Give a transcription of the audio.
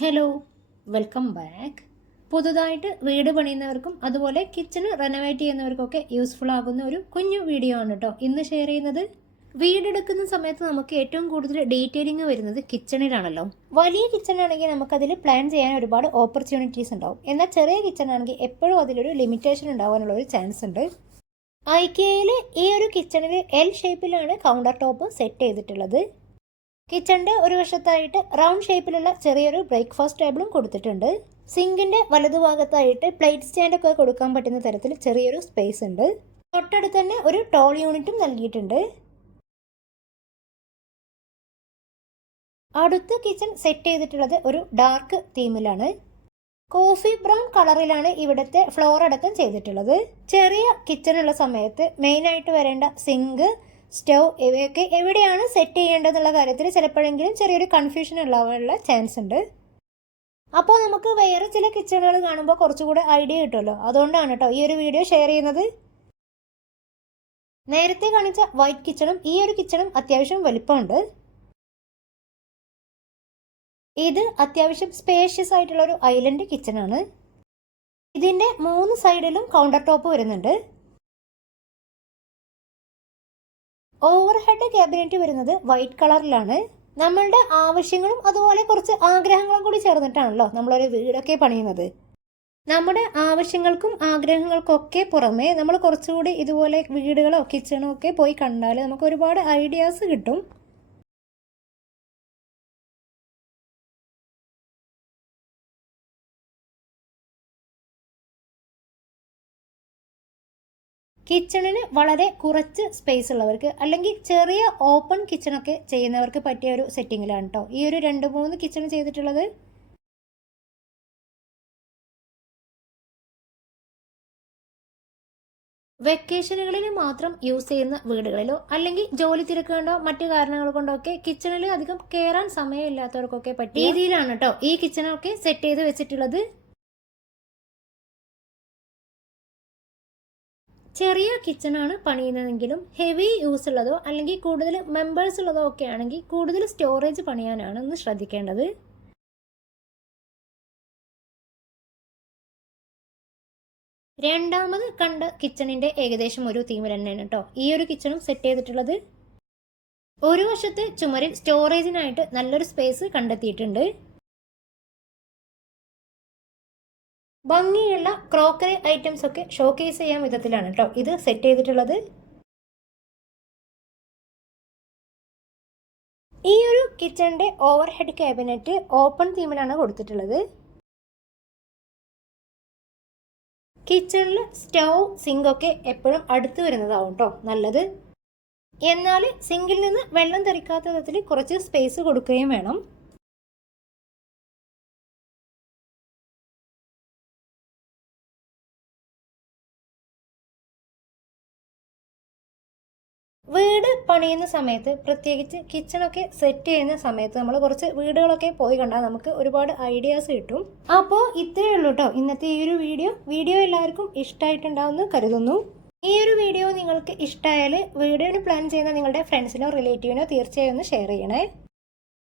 Hello, welcome back. പുതുതായിട്ട് വീട് പണിയുന്നവർക്കും അതുപോലെ കിച്ചണ് റെനോവേറ്റ് ചെയ്യുന്നവർക്കൊക്കെ യൂസ്ഫുൾ ആകുന്ന ഒരു കുഞ്ഞു വീഡിയോ ആണ് കേട്ടോ ഇന്ന് ഷെയർ ചെയ്യുന്നത്. വീടെടുക്കുന്ന സമയത്ത് നമുക്ക് ഏറ്റവും കൂടുതൽ ഡീറ്റെയിലിംഗ് വരുന്നത് കിച്ചണിലാണല്ലോ. വലിയ കിച്ചൺ ആണെങ്കിൽ നമുക്കതിൽ പ്ലാൻ ചെയ്യാൻ ഒരുപാട് ഓപ്പർച്യൂണിറ്റീസ് ഉണ്ടാവും. എന്നാൽ ചെറിയ കിച്ചൺ ആണെങ്കിൽ എപ്പോഴും അതിലൊരു ലിമിറ്റേഷൻ ഉണ്ടാവാനുള്ള ഒരു ചാൻസ് ഉണ്ട്. ഐക്കിയയിൽ ഈ ഒരു കിച്ചണിൽ എൽ ഷേപ്പിലാണ് കൗണ്ടർ ടോപ്പ് സെറ്റ് ചെയ്തിട്ടുള്ളത്. കിച്ചണിന്റെ ഒരു വശത്തായിട്ട് റൗണ്ട് ഷേപ്പിലുള്ള ചെറിയൊരു ബ്രേക്ക്ഫാസ്റ്റ് ടേബിളും കൊടുത്തിട്ടുണ്ട്. സിങ്കിന്റെ വലതുഭാഗത്തായിട്ട് പ്ലേറ്റ് സ്റ്റാൻഡ് ഒക്കെ കൊടുക്കാൻ പറ്റുന്ന തരത്തിൽ ചെറിയൊരു സ്പേസ് ഉണ്ട്. തൊട്ടടുത്ത് തന്നെ ഒരു ടോൾ യൂണിറ്റും നൽകിയിട്ടുണ്ട്. അടുത്ത കിച്ചൺ സെറ്റ് ചെയ്തിട്ടുള്ളത് ഒരു ഡാർക്ക് തീമിലാണ്. കോഫി ബ്രൗൺ കളറിലാണ് ഇവിടുത്തെ ഫ്ലോർ അടക്കം ചെയ്തിട്ടുള്ളത്. ചെറിയ കിച്ചണുള്ള സമയത്ത് മെയിനായിട്ട് വരേണ്ട സിങ്ക്, സ്റ്റൗ ഇവയൊക്കെ എവിടെയാണ് സെറ്റ് ചെയ്യേണ്ടതെന്നുള്ള കാര്യത്തിൽ ചിലപ്പോഴെങ്കിലും ചെറിയൊരു കൺഫ്യൂഷൻ ഉണ്ടാവാനുള്ള ചാൻസ് ഉണ്ട്. അപ്പോൾ നമുക്ക് വേറെ ചില കിച്ചണുകൾ കാണുമ്പോൾ കുറച്ചുകൂടെ ഐഡിയ കിട്ടുമല്ലോ. അതുകൊണ്ടാണ് കേട്ടോ ഈ ഒരു വീഡിയോ ഷെയർ ചെയ്യുന്നത്. നേരത്തെ കാണിച്ച വൈറ്റ് കിച്ചണും ഈ ഒരു കിച്ചണും അത്യാവശ്യം വലിപ്പമുണ്ട്. ഇത് അത്യാവശ്യം സ്പേഷ്യസ് ആയിട്ടുള്ള ഒരു ഐലൻഡ് കിച്ചണാണ്. ഇതിന്റെ 3 സൈഡിലും കൗണ്ടർ ടോപ്പ് വരുന്നുണ്ട്. ഓവർഹെഡ് ക്യാബിനറ്റ് വരുന്നത് വൈറ്റ് കളറിലാണ്. നമ്മളുടെ ആവശ്യങ്ങളും അതുപോലെ കുറച്ച് ആഗ്രഹങ്ങളും കൂടി ചേർന്നിട്ടാണല്ലോ നമ്മളൊരു വീടൊക്കെ പണിയുന്നത്. നമ്മുടെ ആവശ്യങ്ങൾക്കും ആഗ്രഹങ്ങൾക്കൊക്കെ പുറമെ നമ്മൾ കുറച്ചുകൂടി ഇതുപോലെ വീടുകളോ കിച്ചണോ ഒക്കെ പോയി കണ്ടാൽ നമുക്ക് ഒരുപാട് ഐഡിയാസ് കിട്ടും. കിച്ചണിന് വളരെ കുറച്ച് സ്പേസ് ഉള്ളവർക്ക് അല്ലെങ്കിൽ ചെറിയ ഓപ്പൺ കിച്ചണൊക്കെ ചെയ്യുന്നവർക്ക് പറ്റിയ ഒരു സെറ്റിങ്ങിലാണ് കേട്ടോ ഈ ഒരു 2-3 കിച്ചൺ ചെയ്തിട്ടുള്ളത്. വെക്കേഷനുകളിൽ മാത്രം യൂസ് ചെയ്യുന്ന വീടുകളിലോ അല്ലെങ്കിൽ ജോലി തിരക്കുകൊണ്ടോ മറ്റു കാരണങ്ങൾ കൊണ്ടോ ഒക്കെ കിച്ചണിൽ അധികം കയറാൻ സമയമില്ലാത്തവർക്കൊക്കെ പറ്റിയ രീതിയിലാണ് കേട്ടോ ഈ കിച്ചണൊക്കെ സെറ്റ് ചെയ്ത് വെച്ചിട്ടുള്ളത്. ചെറിയ കിച്ചണാണ് പണിയുന്നതെങ്കിലും ഹെവി യൂസ് ഉള്ളതോ അല്ലെങ്കിൽ കൂടുതൽ മെമ്പേഴ്സ് ഉള്ളതോ ഒക്കെ ആണെങ്കിൽ കൂടുതൽ സ്റ്റോറേജ് പണിയാനാണ് ഒന്ന് ശ്രദ്ധിക്കേണ്ടത്. രണ്ടാമത് കണ്ട കിച്ചണിന്റെ ഏകദേശം ഒരു തീം തന്നെയാണ് കേട്ടോ ഈ ഒരു കിച്ചണും സെറ്റ് ചെയ്തിട്ടുള്ളത്. ഒരു വശത്തെ ചുമരിൽ സ്റ്റോറേജിനായിട്ട് നല്ലൊരു സ്പേസ് കണ്ടെത്തിയിട്ടുണ്ട്. ഭംഗിയുള്ള ക്രോക്കറി ഐറ്റംസ് ഒക്കെ ഷോക്കേസ് ചെയ്യാൻ വിധത്തിലാണ് കേട്ടോ ഇത് സെറ്റ് ചെയ്തിട്ടുള്ളത്. ഈ ഒരു കിച്ചണിന്റെ ഓവർ ഹെഡ് ക്യാബിനറ്റ് ഓപ്പൺ തീമിലാണ് കൊടുത്തിട്ടുള്ളത്. കിച്ചണിൽ സ്റ്റൗ, സിങ്ക് ഒക്കെ എപ്പോഴും അടുത്ത് വരുന്നതാവും കേട്ടോ നല്ലത്. എന്നാൽ സിങ്കിൽ നിന്ന് വെള്ളം തെറിക്കാത്ത വിധത്തിൽ കുറച്ച് സ്പേസ് കൊടുക്കുകയും വേണം. വീട് പണിയുന്ന സമയത്ത് പ്രത്യേകിച്ച് കിച്ചണൊക്കെ സെറ്റ് ചെയ്യുന്ന സമയത്ത് നമ്മൾ കുറച്ച് വീടുകളൊക്കെ പോയി കണ്ടാൽ നമുക്ക് ഒരുപാട് ഐഡിയാസ് കിട്ടും. അപ്പോൾ ഇത്രയേ ഉള്ളൂ കേട്ടോ ഇന്നത്തെ ഈ ഒരു വീഡിയോ എല്ലാവർക്കും ഇഷ്ടമായിട്ടുണ്ടാവുമെന്ന് കരുതുന്നു. ഈ ഒരു വീഡിയോ നിങ്ങൾക്ക് ഇഷ്ടമായാൽ വീഡിയോ പ്ലാൻ ചെയ്യുന്ന നിങ്ങളുടെ ഫ്രണ്ട്സിനോ റിലേറ്റീവിനോ തീർച്ചയായും ഒന്ന് ഷെയർ ചെയ്യണേ.